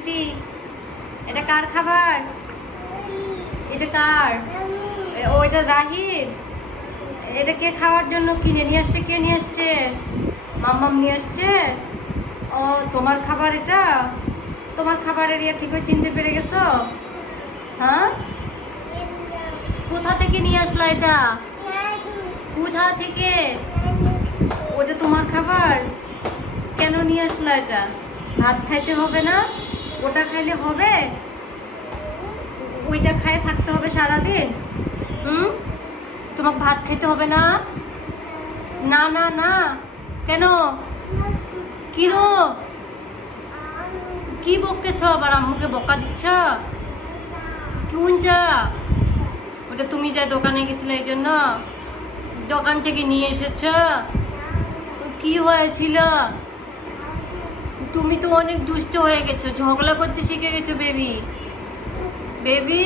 রুটি? এটা কার খাবার? এটা কার? ও, এটা রাহির এটা কে খাওয়ার জন্য কিনে নিয়ে আসছে, কে নিয়ে আসছে? মাম্মাম নিয়ে আসছে? ও, তোমার খাবার এটা? তোমার খাবারের ইয়ে ঠিক চিনতে পেরে গেছো? হ্যাঁ? কোথা থেকে নিয়ে আসলা এটা? কোথা থেকে? ওটা তোমার খাবার? কেন নিয়ে আসলা এটা? ভাত খাইতে হবে না? ওটা খাইলে হবে? ওইটা খায় থাকতে হবে সারাদিন? হুম? তোমাকে ভাত খেতে হবে না? না না না। কেন? কিনো কি বকেছ আবার আম্মুকে বকা দিচ্ছ? কোনটা ওটা তুমি যা দোকানে গেছিলে এই জন্য। দোকান থেকে নিয়ে এসেছ। কি হয়েছিল? তুমি তো অনেক দুষ্ট হয়ে গেছো ঝগড়া করতে শিখে গেছো বেবি বেবি